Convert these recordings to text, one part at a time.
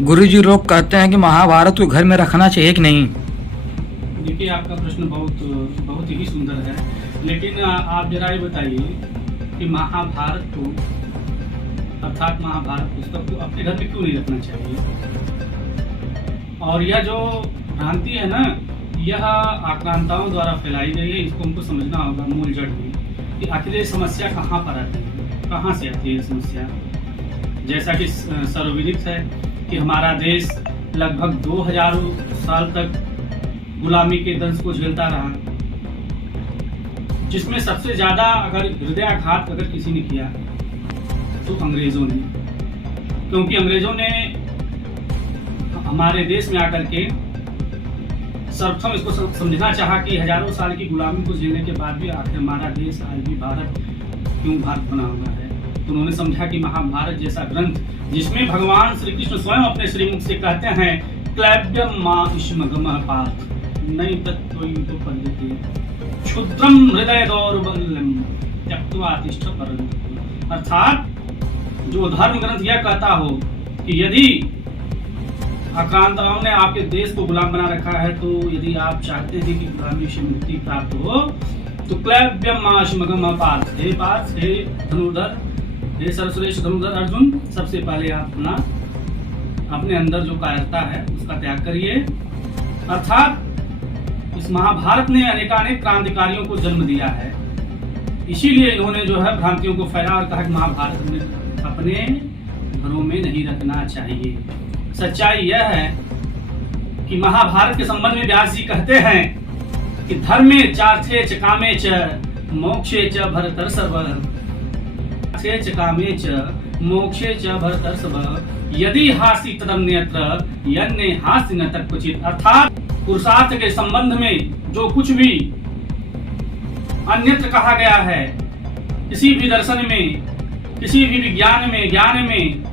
गुरुजी लोग कहते हैं कि महाभारत को घर में रखना चाहिए कि नहीं। देखिए, आपका प्रश्न बहुत बहुत ही सुंदर है, लेकिन आप जरा ये बताइए कि महाभारत को अर्थात महाभारत पुस्तक को अपने घर में क्यों नहीं रखना चाहिए। और यह जो भ्रांति है ना, यह आक्रांताओं द्वारा फैलाई गई है। इसको हमको समझना होगा मूल जड़ में कि आखिर ये समस्या कहाँ पर आती है, कहाँ से आती है ये समस्या। जैसा कि सर्वविदित है कि हमारा देश लगभग 2000 साल तक गुलामी के दंश को झेलता रहा, जिसमें सबसे ज्यादा अगर हृदयाघात अगर किसी ने किया तो अंग्रेजों ने, क्योंकि अंग्रेजों ने हमारे देश में आकर के सर्वप्रथम इसको समझना चाहा कि हजारों साल की गुलामी को झेलने के बाद भी आखिर हमारा देश आज भी भारत क्यों भारत बना हुआ है। तो उन्होंने समझा कि महाभारत जैसा ग्रंथ, जिसमें भगवान श्री कृष्ण स्वयं अपने श्रीमुख से कहते हैं क्लैब्यम मा इष्मगमः पार्थ नहीं तत्त्वयुतो पद्यते क्षुद्रम हृदय दौर्बल्यम त्यक्त्वा तिष्ठ परन्तु। अर्थात जो धर्म ग्रंथ यह कहता हो कि यदि आक्रांताओं ने आपके देश को गुलाम बना रखा है, तो यदि आप चाहते हैं कि गुलामी से मुक्ति प्राप्त हो, तो क्लैब्यम मा इष्मगमः पार्थ, हे पार्थ, हे धनुर्धर, हे सर्वश्रेष्ठ धनुर्धर अर्जुन, सबसे पहले आप अपने अंदर जो कायरता है उसका त्याग करिए। अर्थात इस महाभारत ने अनेकानेक क्रांतिकारियों को जन्म दिया है। इसीलिए इन्होंने जो है भ्रांतियों को फैला और कहा कि महाभारत में अपने घरों में नहीं रखना चाहिए। सच्चाई यह है कि महाभारत के संबंध में व्यास जी कहते हैं कि धर्मे चार्थे च कामे च मोक्षे च भरतर्षभ, च कामे च मोक्षे च भरतर्षभ यदि हासि तदन्यत्र यन्ने हासि न तत्क्वचित्। अर्थात पुरुषार्थ के संबंध में जो कुछ भी अन्यत्र कहा गया है, किसी भी दर्शन में, किसी भी विज्ञान में, ज्ञान में,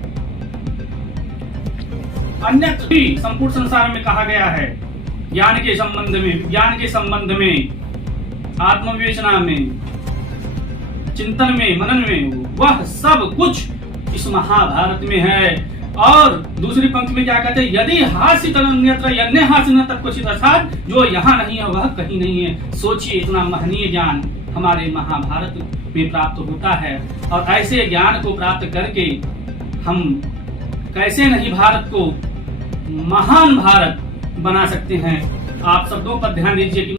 अन्यत्र भी संपूर्ण संसार में कहा गया है, ज्ञान के संबंध में, विज्ञान के संबंध में, आत्मविवेचना में, चिंतन में, मनन में, वह सब कुछ इस महाभारत में है। और दूसरी पंक्ति में क्या कहते हैं, यदि हास्य तदन्यत्र यन्ने हास्य न तत्क्वचित्। अर्थात जो यहाँ नहीं है वह कहीं नहीं है। सोचिए, इतना महनीय ज्ञान हमारे महाभारत में प्राप्त होता है, और ऐसे ज्ञान को प्राप्त करके हम कैसे नहीं भारत को महान भारत बना सकते हैं। आप शब्दों पर ध्यान दीजिए कि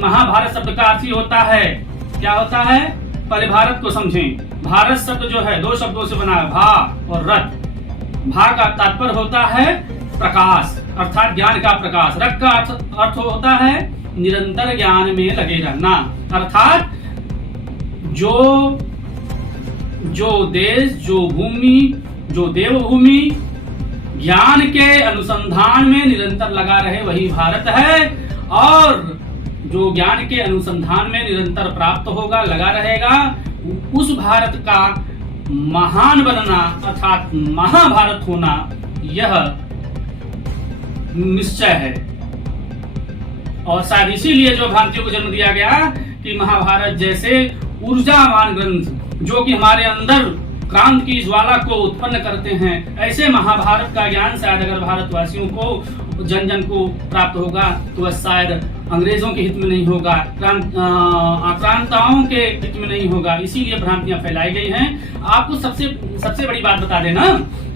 महाभारत शब्द का अर्थ ही होता है, क्या होता है, पहले भारत को समझें। भारत शब्द जो है दो शब्दों से बना है, भा और रथ। भा का तात्पर्य होता है प्रकाश, अर्थात ज्ञान का प्रकाश। रथ का अर्थ होता है निरंतर ज्ञान में लगे रहना। अर्थात जो देश, जो भूमि, जो देवभूमि ज्ञान के अनुसंधान में निरंतर लगा रहे वही भारत है। और जो ज्ञान के अनुसंधान में निरंतर प्राप्त होगा, लगा रहेगा, उस भारत का महान बनना अर्थात महाभारत होना यह निश्चय है। और शायद इसीलिए जो भ्रांतियों को जन्म दिया गया कि महाभारत जैसे ऊर्जावान ग्रंथ, जो कि हमारे अंदर क्रांति की ज्वाला को उत्पन्न करते हैं, ऐसे महाभारत का ज्ञान शायद अगर भारतवासियों को, जन जन को प्राप्त होगा तो वह शायद अंग्रेजों के हित में नहीं होगा, आक्रांताओं के हित में नहीं होगा। इसीलिए भ्रांतियां फैलाई गई हैं। आपको सबसे बड़ी बात बता देना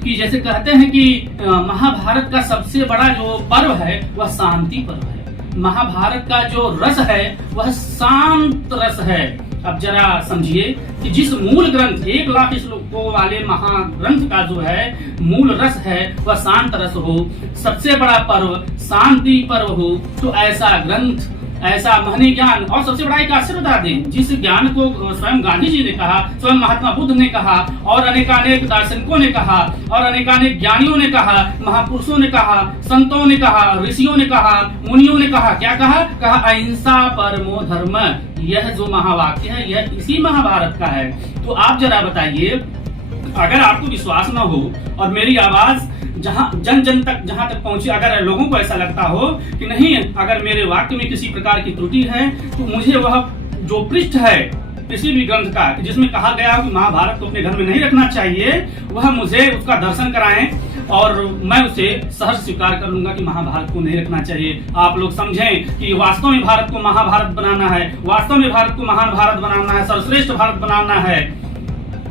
कि जैसे कहते हैं कि महाभारत का सबसे बड़ा जो पर्व है वह शांति पर्व है। महाभारत का जो रस है वह शांत रस है। अब जरा समझिए कि जिस मूल ग्रंथ 1,00,000 श्लोकों वाले महाग्रंथ का जो है मूल रस है वह शांत रस हो, सबसे बड़ा पर्व शांति पर्व हो, तो ऐसा ग्रंथ, ऐसा महनीय ज्ञान। और सबसे बड़ा एक आश्चर्य बता दें, जिस ज्ञान को स्वयं गांधी जी ने कहा, स्वयं महात्मा बुद्ध ने कहा, और अनेकानेक दार्शनिकों ने कहा, और अनेकानेक ज्ञानियों ने कहा, महापुरुषों ने कहा, संतों ने कहा, ऋषियों ने कहा, मुनियों ने कहा, क्या कहा, अहिंसा परमो धर्म। यह जो महावाक्य है यह इसी महाभारत का है। तो आप जरा बताइए, अगर आपको विश्वास न हो और मेरी आवाज जन जन तक जहां तक पहुंची, अगर लोगों को ऐसा लगता हो कि नहीं, अगर मेरे वाक्य में किसी प्रकार की त्रुटि है तो मुझे वह जो पृष्ठ है किसी भी ग्रंथ का जिसमें कहा गया है कि महाभारत को अपने घर में नहीं रखना चाहिए, वह मुझे उसका दर्शन कराएं और मैं उसे सहर्ष स्वीकार कर लूंगा कि महाभारत को नहीं रखना चाहिए। आप लोग समझें कि वास्तव में भारत को महाभारत बनाना है, वास्तव में भारत को महान भारत बनाना है, सर्वश्रेष्ठ भारत बनाना है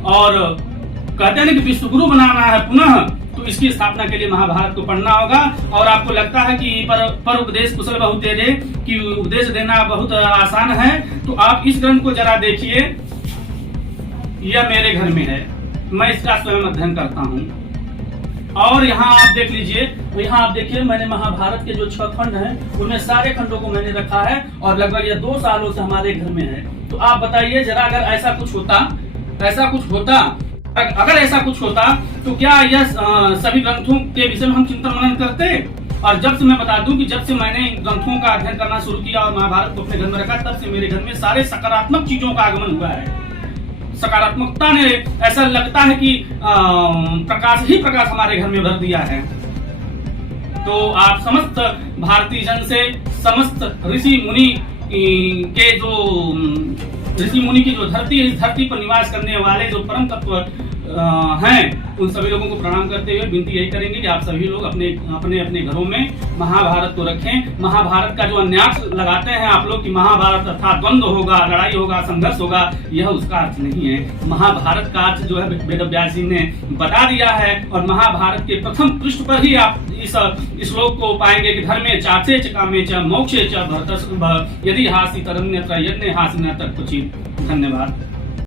और कहते हैं कि विश्वगुरु बनाना है पुनः, तो इसकी स्थापना के लिए महाभारत को पढ़ना होगा। और आपको लगता है कि पर उपदेश कुशल बहुत तेरे, कि उपदेश देना बहुत आसान है, तो आप इस ग्रंथ को जरा देखिए। यह मेरे घर में है, मैं इसका स्वयं अध्ययन करता हूँ। और यहाँ आप देख लीजिए, यहाँ आप देखिए मैंने महाभारत के जो 6 खंड हैं उनमें सारे खंडों को मैंने रखा है और लगभग यह 2 सालों से हमारे घर में है। तो आप बताइए जरा, अगर ऐसा कुछ होता, अगर ऐसा कुछ होता तो क्या यह सभी ग्रंथों के विषय में हम चिंतन मनन करते? और जब से मैं बता दूं कि जब से मैंने इन ग्रंथों का अध्ययन करना शुरू किया और महाभारत को अपने घर में रखा, तब से मेरे घर में सारे सकारात्मक चीजों का आगमन हुआ है। सकारात्मकता ने ऐसा लगता है कि प्रकाश ही प्रकाश हमारे घर में भर दिया है। तो आप समस्त भारतीय जन से, समस्त ऋषि मुनि की जो धरती है, इस धरती पर निवास करने वाले जो परम तत्व हैं, उन सभी लोगों को प्रणाम करते हुए विनती यही करेंगे कि आप सभी लोग अपने अपने घरों में महाभारत को रखें। महाभारत का जो अन्यास लगाते हैं आप लोग कि महाभारत अर्थात द्वंद्व होगा, लड़ाई होगा, संघर्ष होगा, यह उसका अर्थ नहीं है। महाभारत का अर्थ जो है वेदव्यास जी ने बता दिया है और महाभारत के प्रथम पृष्ठ पर ही आप इस श्लोक को पाएंगे कि धर्मे चाचे च कामे च मोक्षे च भरतस् यदि हासी तरन्यत्र यज्ञ हासी न तत्कुचित। धन्यवाद।